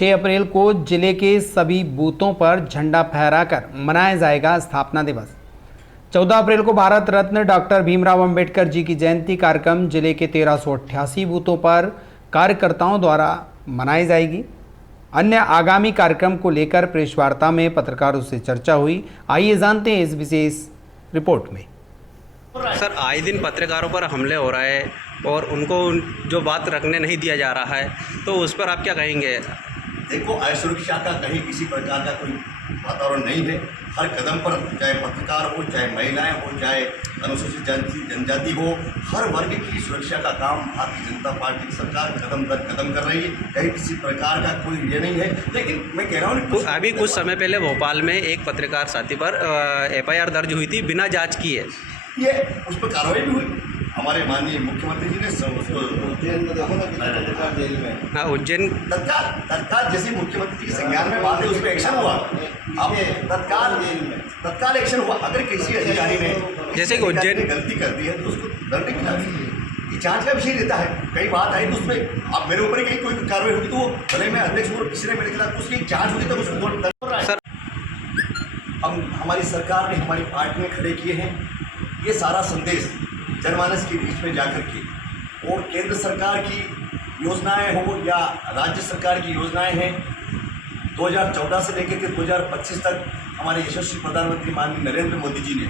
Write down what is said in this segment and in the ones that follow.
6 अप्रैल को जिले के सभी बूथों पर झंडा फहराकर मनाया जाएगा स्थापना दिवस। 14 अप्रैल को भारत रत्न डॉक्टर भीमराव अंबेडकर जी की जयंती कार्यक्रम जिले के 1388 बूथों पर कार्यकर्ताओं द्वारा मनाई जाएगी। अन्य आगामी कार्यक्रम को लेकर प्रेस वार्ता में पत्रकारों से चर्चा हुई। आइए जानते हैं इस विशेष रिपोर्ट में। सर, आए दिन पत्रकारों पर हमले हो रहे हैं और उनको जो बात रखने नहीं दिया जा रहा है, तो उस पर आप क्या कहेंगे? देखो, असुरक्षा का कहीं किसी प्रकार का कोई वातावरण नहीं है। हर कदम पर, चाहे पत्रकार हो, चाहे महिलाएं हो, चाहे अनुसूचित जाति जनजाति हो, हर वर्ग की सुरक्षा का काम भारतीय जनता पार्टी की सरकार कदम दर कदम कर रही है। कहीं किसी प्रकार का कोई ये नहीं है। लेकिन मैं कह रहा हूँ, अभी कुछ समय पहले भोपाल में एक पत्रकार साथी पर FIR दर्ज हुई थी बिना जाँच किए। ये उस पर कार्रवाई भी हुई। हमारे माननीय मुख्यमंत्री जी ने उज्जैन तत्काल जैसे मुख्यमंत्री जी के संज्ञान में बात है, उस पर एक्शन हुआ। अब तत्काल एक्शन हुआ। अगर किसी अधिकारी ने जैसे कि उज्जैन गलती कर दी है तो उसको दंड की ये जांच का विषय रहता है। कई बात आई तो उसमें अब मेरे ऊपर कहीं कोई कार्रवाई होगी तो वो भले मैं अध्यक्ष हूँ, किसी ने मेरे खिलाफ उसकी जाँच होगी तब उसको दंड हो रहा है। सर, हम हमारी सरकार ने, हमारी पार्टी ने खड़े किए हैं ये सारा संदेश जनमानस के बीच में जाकर के, और केंद्र सरकार की योजनाएं हो या राज्य सरकार की योजनाएं हैं, 2014 से लेकर के 2025 तक हमारे यशस्वी प्रधानमंत्री माननीय नरेंद्र मोदी जी ने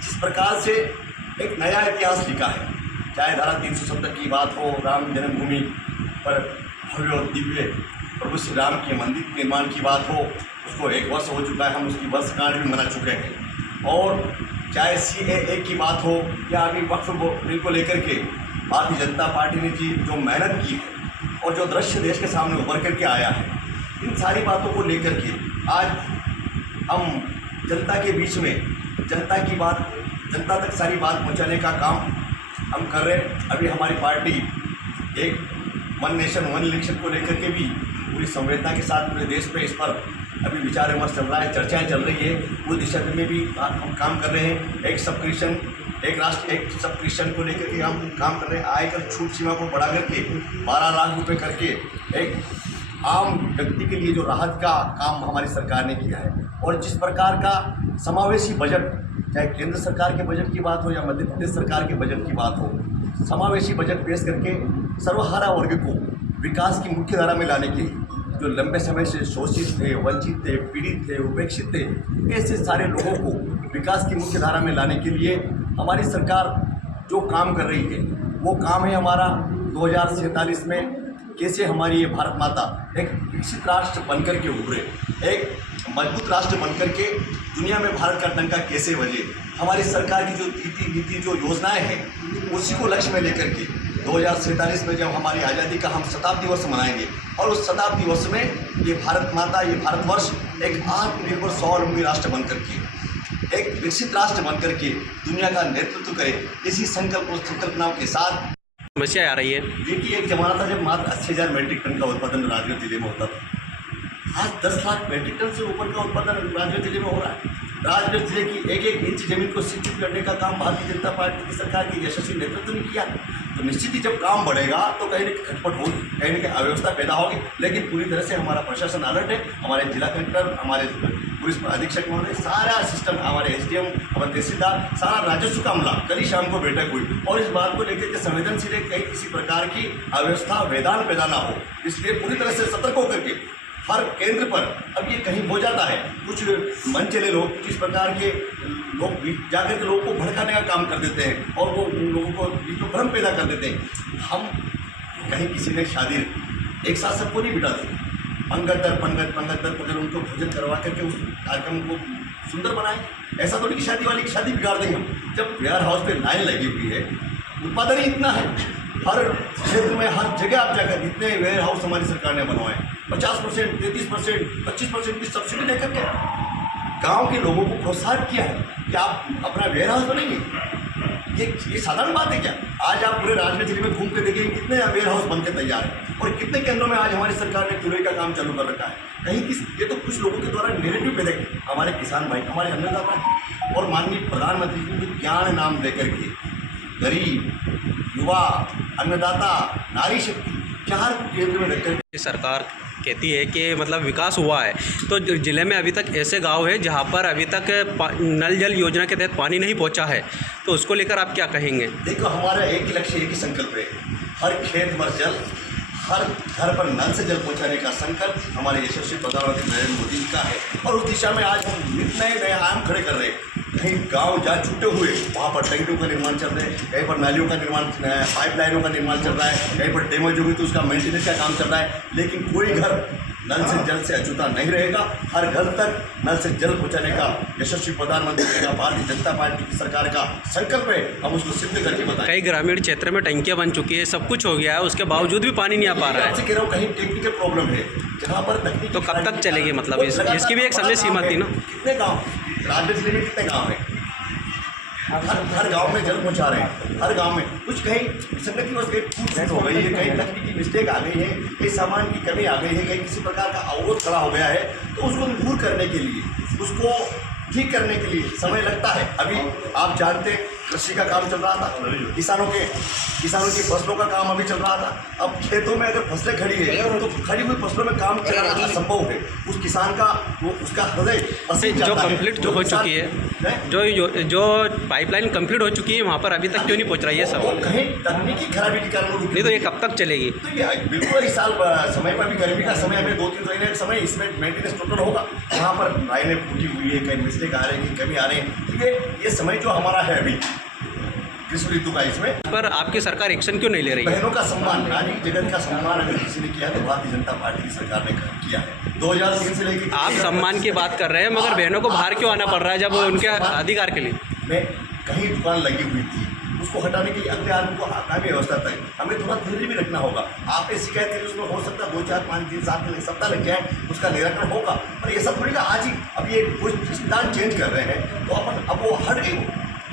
जिस प्रकार से एक नया इतिहास लिखा है, चाहे धारा 370 की बात हो, राम जन्मभूमि पर भव्य और दिव्य प्रभु श्री राम के मंदिर के निर्माण की बात हो, उसको 1 वर्ष हो चुका है, हम उसकी वर्षगांठ भी मना चुके हैं। और चाहे CAA की बात हो या अभी वक्फ बिल को लेकर के भारतीय जनता पार्टी ने जी जो मेहनत की है और जो दृश्य देश के सामने उभर करके आया है, इन सारी बातों को लेकर के आज हम जनता के बीच में जनता तक सारी बात पहुंचाने का काम हम कर रहे हैं। अभी हमारी पार्टी एक वन नेशन वन इलेक्शन को लेकर के भी पूरी संवेदना के साथ पूरे देश में इस पर अभी विचार विमर्श चल रहा है, चर्चाएं चल रही है। उस दिशा में भी हम काम कर रहे हैं। एक राष्ट्र एक सब क्रिश्चन को लेकर के हम काम कर रहे हैं। आयकर छूट सीमा को बढ़ा करके 12 लाख रुपए करके एक आम व्यक्ति के लिए जो राहत का काम हमारी सरकार ने किया है। और जिस प्रकार का समावेशी बजट, चाहे केंद्र सरकार के बजट की बात हो या मध्य प्रदेश सरकार के बजट की बात हो, समावेशी बजट पेश करके सर्वहारा वर्ग को विकास की मुख्य धारा में लाने के लिए, जो लंबे समय से शोषित थे, वंचित थे, पीड़ित थे, उपेक्षित थे, ऐसे सारे लोगों को विकास की मुख्य धारा में लाने के लिए हमारी सरकार जो काम कर रही है, वो काम है हमारा 2047 में कैसे हमारी ये भारत माता एक विकसित राष्ट्र बनकर के उभरे, एक मजबूत राष्ट्र बनकर के दुनिया में भारत का डंका कैसे बजे। हमारी सरकार की जो नीति जो योजनाएं हैं, उसी को लक्ष्य में लेकर के 2047 में जब हमारी आज़ादी का हम शताब्दी वर्ष मनाएंगे, और उस शताब्दी वर्ष में ये भारत माता, ये भारतवर्ष एक आत्मनिर्भर स्वावलंबी राष्ट्र बनकर के, एक विकसित राष्ट्र बनकर के दुनिया का नेतृत्व करे, इसी संकल्पनाओं के साथ समस्या आ रही है। देखिए, एक जमाना था जब मात्र 80,000 मेट्रिक टन का उत्पादन राजगढ़ जिले में होता था। आज 10 लाख मेट्रिक टन से ऊपर का उत्पादन राजगढ़ जिले में हो रहा है। राजगढ़ जिले की एक इंच जमीन को सिंचित करने का काम भारतीय जनता पार्टी की सरकार के यशस्वी नेतृत्व ने किया। तो निश्चित ही जब काम बढ़ेगा तो कहीं न कहीं खटपट होगी, कहीं न कहीं अव्यवस्था पैदा होगी। लेकिन पूरी तरह से हमारा प्रशासन अलर्ट है। हमारे जिला कलेक्टर, हमारे पुलिस अधीक्षक महोदय, सारा सिस्टम, हमारे SDM, हमारे तहसीलदार, सारा राजस्व का अमला, कल ही शाम को बैठक हुई और इस बात को लेकर के संवेदनशील है, कहीं किसी प्रकार की अव्यवस्था वेदान पैदा ना हो, इसलिए पूरी तरह से सतर्क होकर के हर केंद्र पर। अब ये कहीं हो जाता है, कुछ मन चले लोग किस प्रकार के लोग जाकर के लोगों को भड़काने का काम कर देते हैं और वो उन लोगों को जो भ्रम पैदा कर देते हैं। हम कहीं किसी ने शादी एक साथ सबको नहीं बिठाते, पंगत दर अगर उनको भोजन करवा करके उस कार्यक्रम को सुंदर बनाए। ऐसा थोड़ी कि शादी वाली की शादी बिगाड़ देंगे हम। जब वेयर हाउस पे लाइन लगी हुई है, उत्पादन ही इतना है, हर क्षेत्र में हर जगह आप जाकर इतने वेयर हाउस हमारी सरकार ने बनवाए, 50%, 33%, 25% की सब्सिडी देकर के गांव के लोगों को प्रोत्साहित किया है कि आप अपना वेयर हाउस बनेंगे। ये साधारण बात है क्या? आज आप पूरे राजगढ़ जिले में घूम के देखिए कितने वेयर हाउस बनकर तैयार हैं और कितने केंद्रों में आज हमारी सरकार ने चूल्हे का काम चालू कर रखा है। कहीं ये तो कुछ लोगों के द्वारा नेगेटिव पैदा, हमारे किसान भाई, हमारे अन्नदाता और माननीय प्रधानमंत्री जी को ज्ञान नाम देकर के गरीब, युवा, अन्नदाता, नारी शक्ति 4 केंद्र में रखकर सरकार कहती है कि मतलब विकास हुआ है, तो ज़िले में अभी तक ऐसे गांव हैं जहां पर अभी तक नल जल योजना के तहत पानी नहीं पहुंचा है, तो उसको लेकर आप क्या कहेंगे? देखो, हमारा एक ही लक्ष्य, एक ही संकल्प है, हर खेत भर जल, हर घर पर नल से जल पहुंचाने का संकल्प हमारे यशस्वी प्रधानमंत्री नरेंद्र मोदी जी का है। और उस दिशा में आज हम नए नए आयाम खड़े कर रहे हैं। कहीं गांव जहाँ छूटे हुए वहाँ पर टैंकों का निर्माण चल रहा है, कहीं पर नालियों का निर्माण, पाइपलाइनों का निर्माण चल रहा है, कहीं पर डैमेज होगी तो उसका मेंटेनेंस का काम चल रहा है। लेकिन कोई घर नल से जल से अछूता नहीं रहेगा। हर घर तक नल से जल पहुंचाने का यशस्वी प्रधानमंत्री का, भारतीय जनता पार्टी की सरकार का संकल्प है। हम उसको सिद्ध करके बताएं। कई ग्रामीण क्षेत्र में टंकियाँ बन चुकी है, सब कुछ हो गया है, उसके बावजूद भी पानी नहीं आ पा रहा है। आपसे कह रहा हूँ, कहीं टेक्निकल प्रॉब्लम है, जहाँ पर तकनीकी, तो कब तक चलेगी? मतलब इसकी भी एक समय सीमा थी ना। कितने गाँव राजगढ़ जिले में कितने गाँव हैं? हर गांव में जल पहुंचा रहे हैं, हर गांव में। कुछ कहीं संगति बस कहीं हो गई है, कहीं तकनीकी मिस्टेक आ गई है, कहीं सामान की कमी आ गई है, कहीं किसी प्रकार का अवरोध खड़ा हो गया है, तो उसको दूर करने के लिए, उसको ठीक करने के लिए समय लगता है। अभी आप जानते हैं, कृषि का काम चल रहा था, किसानों की फसलों का काम अभी चल रहा था। अब खेतों में अगर फसलें खड़ी है तो खड़ी हुई फसलों में काम चलाना असंभव है। उस किसान का उसका हृदय जो कंप्लीट हो चुकी है, जो पाइपलाइन कंप्लीट हो चुकी है, वहाँ पर अभी तक क्यों नहीं पहुँच रही है सब? कहीं तकनीकी खराबी के कारण नहीं तो ये कब तक चलेगी? तो ये बिल्कुल इस साल समय पर भी, गर्मी का समय हमें 2-3 महीने का समय, इसमें मेंटेनेंस टोटल होगा। वहाँ पर लाइनें फूटी हुई है, कहीं मिस्टेक आ रही है, कमी आ रही है, तो ये समय जो हमारा है अभी ग्रीष्म ऋतु का, इसमें पर आपकी सरकार एक्शन क्यों नहीं ले रही है? बहनों का सम्मान, नारी जगत का सम्मान अगर किसी ने किया तो भारतीय जनता पार्टी की सरकार ने किया है। 2003 से लेकर आप सम्मान की बात कर रहे हैं, मगर बहनों को बाहर क्यों आना पड़ रहा है जब उनके अधिकार के लिए? मैं कहीं दुकान लगी हुई थी, उसको हटाने के लिए अगले आदमी को हटाने की व्यवस्था तक हमें थोड़ा धैर्य भी रखना होगा। आपने शिकायत की, उसमें हो सकता है 2, 4, 5 दिन, 7 दिन, सप्ताह लग जाए, उसका निराकरण होगा। पर ये सब थोड़ी ना आज ही, अब ये कुछ स्थान चेंज कर रहे हैं तो अब वो हट गई।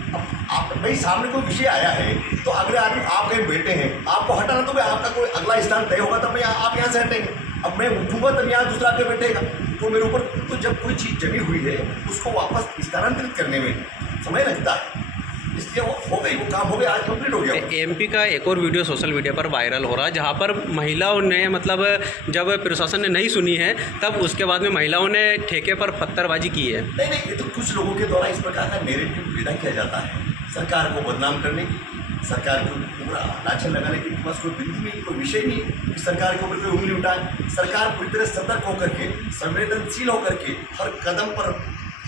अब आप भाई सामने कोई विषय आया है तो अगले आदमी, आप कहीं बैठे हैं, आपको हटाना तो भाई आपका कोई अगला स्थान तय होगा, तब आप यहाँ से हटेंगे। अब मैं उठूंगा तब यहाँ दूसरा आके बैठेगा तो मेरे ऊपर, तो जब कोई चीज़ जमी हुई है उसको वापस स्थानांतरित करने में समय लगता है। इसलिए वो हो गई, वो काम हो गया, आज कंप्लीट हो गया। एमपी का एक और वीडियो सोशल मीडिया पर वायरल हो रहा है, जहां पर महिलाओं ने, मतलब जब प्रशासन ने नहीं सुनी है तब उसके बाद में महिलाओं ने ठेके पर पत्थरबाजी की है। नहीं, ये तो कुछ लोगों के द्वारा इस प्रकार का नैरेटिव पैदा किया जाता है, सरकार को बदनाम करने की, सरकार को पूरा लाछन लगाने की। बस कोई बिंदु नहीं, कोई विषय नहीं कि सरकार के ऊपर कोई उंगली उठाए। सरकार पूरी तरह सतर्क होकर के, संवेदनशील होकर के, हर कदम पर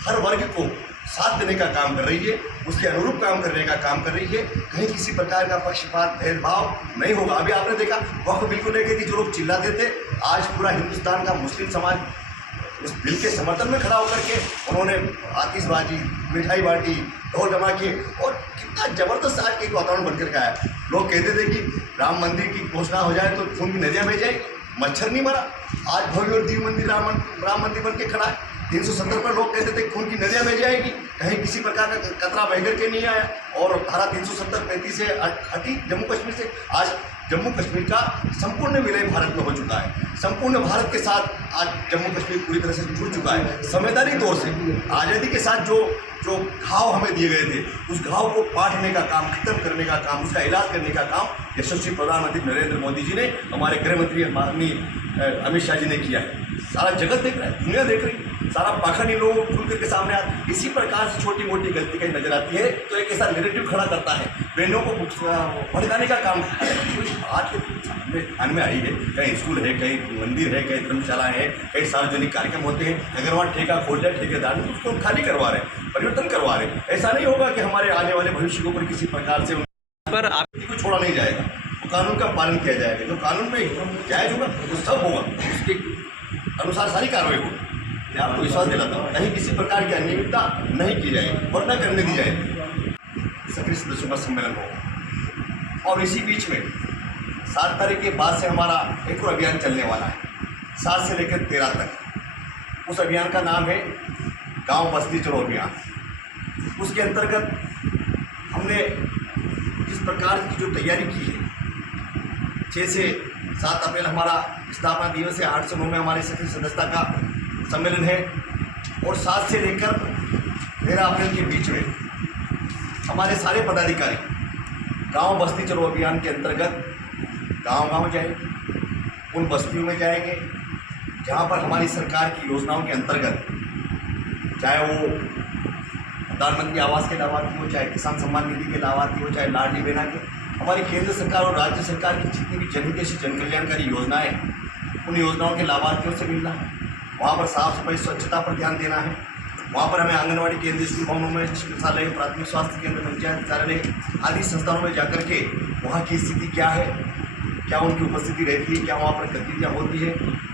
हर वर्ग को साथ देने का काम कर रही है, उसके अनुरूप काम करने का काम कर रही है। कहीं किसी प्रकार का पक्षपात, भेदभाव नहीं होगा। अभी आपने देखा वक्त बिल को लेकर कि जो लोग चिल्लाते थे, आज पूरा हिंदुस्तान का मुस्लिम समाज उस बिल के समर्थन में खड़ा होकर के उन्होंने आतिशबाजी, मिठाई बांटी, ढोल धमाके, और कितना जबरदस्त आज एक वातावरण बनकर के आया। लोग कहते थे कि राम मंदिर की घोषणा हो जाए तो खून की नदियाँ बह जाएगी, मच्छर नहीं मरा। आज भव्य और दिव्य मंदिर राम मंदिर बन के खड़ा है। 370 पर लोग कहते थे खून की नदियाँ बह जाएगी, कहीं किसी प्रकार का कतरा बह करके नहीं आया, और धारा 370-35 से हटी जम्मू कश्मीर से। आज जम्मू कश्मीर का संपूर्ण विलय भारत में हो चुका है। संपूर्ण भारत के साथ आज जम्मू कश्मीर पूरी तरह से जुड़ चुका है। संवैधानिक तौर से आज़ादी के साथ जो घाव हमें दिए गए थे, उस घाव को पाटने का काम, खत्म करने का काम, उसका इलाज करने का काम यशस्वी प्रधानमंत्री नरेंद्र मोदी जी ने, हमारे गृह मंत्री माननीय अमित शाह जी ने किया है। सारा जगत देख रहा है, दुनिया देख रही है, सारा पाखंडी लोग खुल करके सामने आते। इसी प्रकार से छोटी मोटी गलती कहीं नजर आती है तो एक ऐसा नैरेटिव खड़ा करता है, बहनों को भड़काने का काम करता है। आज के ध्यान में आई है, कहीं स्कूल है, कहीं मंदिर है, कहीं धर्मशालाएँ हैं, कहीं सार्वजनिक कार्यक्रम होते हैं, अगर वहाँ ठेका खोल जाए ठेकेदार तो उसको खाली करवा रहे हैं, परिवर्तन करवा रहे हैं। ऐसा नहीं होगा कि हमारे आने वाले भविष्य के ऊपर किसी प्रकार से पर आप को छोड़ा नहीं जाएगा, तो कानून का पालन किया जाएगा। जो कानून में जायज होगा वो सब होगा, उसके अनुसार सारी कार्रवाई होगी। मैं आपको विश्वास दिलाता हूँ, कहीं किसी प्रकार की अनियमितता नहीं की जाएगी और न करने दी जाएगी। सक्रिय सदस्यों का सम्मेलन होगा, और इसी बीच में 7 तारीख के बाद से हमारा एक और अभियान चलने वाला है, 7 से लेकर 13 तक। उस अभियान का नाम है गांव बस्ती चलो अभियान। उसके अंतर्गत हमने जिस प्रकार की जो तैयारी की है, 6 से 7 अप्रैल हमारा स्थापना दिवस है, 8 से 9 में हमारी सक्रिय सदस्यता का सम्मेलन है, और 7 से लेकर 13 अप्रैल के बीच में हमारे सारे पदाधिकारी गांव बस्ती चलो अभियान के अंतर्गत गांव-गांव जाएंगे, उन बस्तियों में जाएंगे जहाँ पर हमारी सरकार की योजनाओं के अंतर्गत, चाहे वो प्रधानमंत्री आवास के लाभार्थी हो, चाहे किसान सम्मान निधि के लाभार्थी हो, चाहे लाडली बहना के, हमारी केंद्र सरकार और राज्य सरकार की जितनी भी जनहितैषी जन कल्याणकारी योजनाएं हैं, उन योजनाओं के लाभार्थियों से मिलना है। वहाँ पर साफ सफाई स्वच्छता पर ध्यान देना है। वहाँ पर हमें आंगनबाड़ी केंद्र, स्कूल भवनों में, चिकित्सालय, प्राथमिक स्वास्थ्य केंद्र, पंचायत कार्यालय आदि संस्थानों में जाकर के वहाँ की स्थिति क्या है, क्या उनकी उपस्थिति रहती है, क्या वहाँ पर गतिविधियाँ होती है,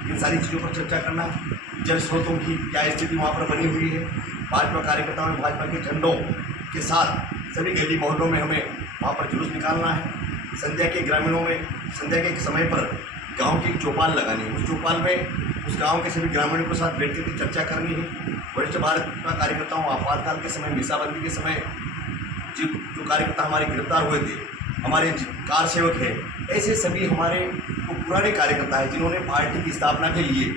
इन सारी चीज़ों पर चर्चा करना है। जल स्रोतों की क्या स्थिति वहाँ पर बनी हुई है। भाजपा कार्यकर्ताओं में भाजपा के झंडों के साथ सभी गली मोहल्लों में हमें वहाँ पर जुलूस निकालना है। संध्या के ग्रामीणों में संध्या के समय पर गांव की एक चौपाल लगानी है। उस चौपाल में उस गांव के सभी ग्रामीणों के साथ बैठ कर चर्चा करनी है। वरिष्ठ भाजपा कार्यकर्ताओं, आपातकाल के समय, मीसाबंदी के समय जो कार्यकर्ता हमारे गिरफ्तार हुए थे, हमारे कार सेवक हैं, ऐसे सभी हमारे वो पुराने कार्यकर्ता हैं जिन्होंने पार्टी की स्थापना के लिए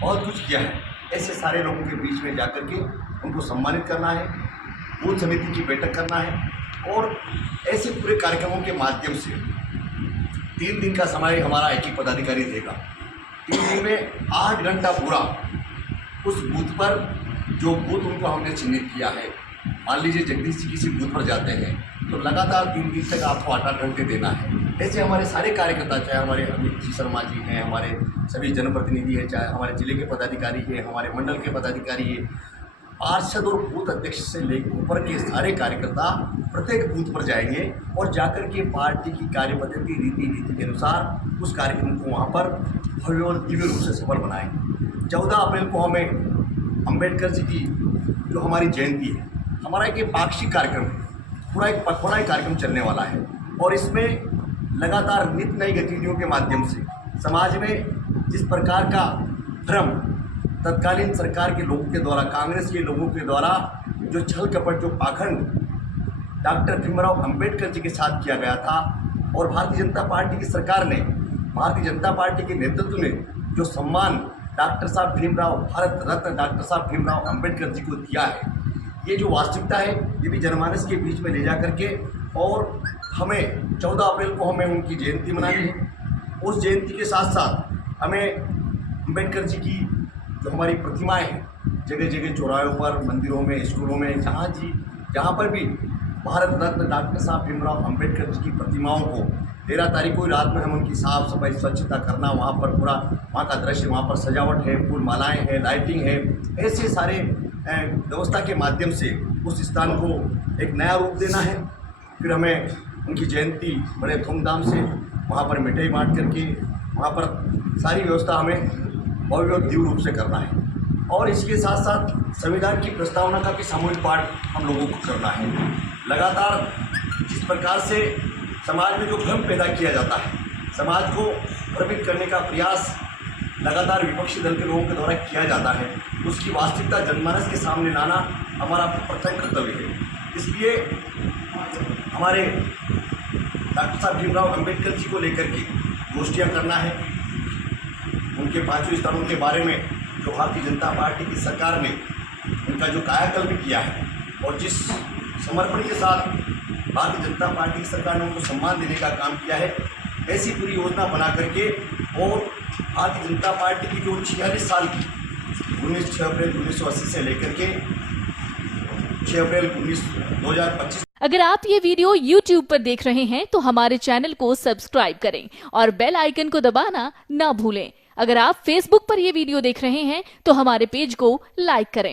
बहुत कुछ किया है। ऐसे सारे लोगों के बीच में जाकर के उनको सम्मानित करना है, बूथ समिति की बैठक करना है और ऐसे पूरे कार्यक्रमों के माध्यम से 3 दिन का समय हमारा एक पदाधिकारी देगा। 3 दिन में 8 घंटा पूरा उस बूथ पर, जो बूथ उनको हमने चिन्हित किया है, मान लीजिए जगदीश जी किसी बूथ पर जाते हैं तो लगातार 3 दिन तक आपको 8-8 घंटे देना है। ऐसे हमारे सारे कार्यकर्ता, चाहे हमारे अमित जी शर्मा जी हैं, हमारे सभी जनप्रतिनिधि हैं, चाहे हमारे जिले के पदाधिकारी हैं, हमारे मंडल के पदाधिकारी हैं, पार्षद और बूथ अध्यक्ष से लेकर ऊपर के सारे कार्यकर्ता प्रत्येक बूथ पर जाएंगे और जाकर के पार्टी की कार्यपद्धति, रीति नीति के अनुसार उस कार्यक्रम को वहाँ पर भव्य और दिव्य रूप से सफल बनाएंगे। 14 अप्रैल को हमें अम्बेडकर जी की जो हमारी जयंती है, हमारा एक पाक्षिक कार्यक्रम है, पूरा एक पखवाड़ा कार्यक्रम चलने वाला है और इसमें लगातार नित्य नई गतिविधियों के माध्यम से समाज में जिस प्रकार का भ्रम तत्कालीन सरकार के लोगों के द्वारा, कांग्रेस के लोगों के द्वारा जो छल कपट, जो पाखंड डॉक्टर भीमराव अंबेडकर जी के साथ किया गया था और भारतीय जनता पार्टी की सरकार ने, भारतीय जनता पार्टी के नेतृत्व ने जो सम्मान डॉक्टर साहब भीमराव, भारत रत्न डॉक्टर साहब भीमराव अंबेडकर जी को दिया है, ये जो वास्तविकता है ये भी जनमानस के बीच में ले जा करके, और हमें 14 अप्रैल को हमें उनकी जयंती मनानी है। उस जयंती के साथ साथ हमें अंबेडकर जी की जो हमारी प्रतिमाएं हैं, जगह जगह चौराहों पर, मंदिरों में, स्कूलों में, जहाँ पर भी भारत रत्न डॉक्टर साहब भीमराव अंबेडकर जी की प्रतिमाओं को 13 तारीख को रात में हम उनकी साफ सफाई, स्वच्छता करना, वहाँ पर पूरा वहाँ का दृश्य, वहाँ पर सजावट है, फूल मालाएँ हैं, लाइटिंग है, ऐसे सारे व्यवस्था के माध्यम से उस स्थान को एक नया रूप देना है। फिर हमें उनकी जयंती बड़े धूमधाम से वहाँ पर मिठाई बांट करके वहाँ पर सारी व्यवस्था हमें भव्य और दिव्य रूप से करना है। और इसके साथ साथ संविधान की प्रस्तावना का भी सामूहिक पाठ हम लोगों को करना है। लगातार जिस प्रकार से समाज में जो भ्रम पैदा किया जाता है, समाज को भ्रमित करने का प्रयास लगातार विपक्षी दल के लोगों के द्वारा किया जाता है, उसकी वास्तविकता जनमानस के सामने लाना हमारा प्रथम कर्तव्य है। इसलिए हमारे डॉक्टर साहब भीमराव अंबेडकर जी को लेकर के गोष्ठियाँ करना है, उनके 5 स्थानों के बारे में जो भारतीय जनता पार्टी की सरकार ने उनका जो कायाकल्प किया है और जिस समर्पण के साथ भारतीय जनता पार्टी की सरकार ने उनको सम्मान देने का काम किया है, ऐसी पूरी योजना बना करके, और भारतीय जनता पार्टी की जो 46 साल की 6 अप्रैल 1980 से लेकर के 6 अप्रैल 2025। अगर आप ये वीडियो YouTube पर देख रहे हैं तो हमारे चैनल को सब्सक्राइब करें और बेल आइकन को दबाना ना भूलें। अगर आप Facebook पर ये वीडियो देख रहे हैं तो हमारे पेज को लाइक करें।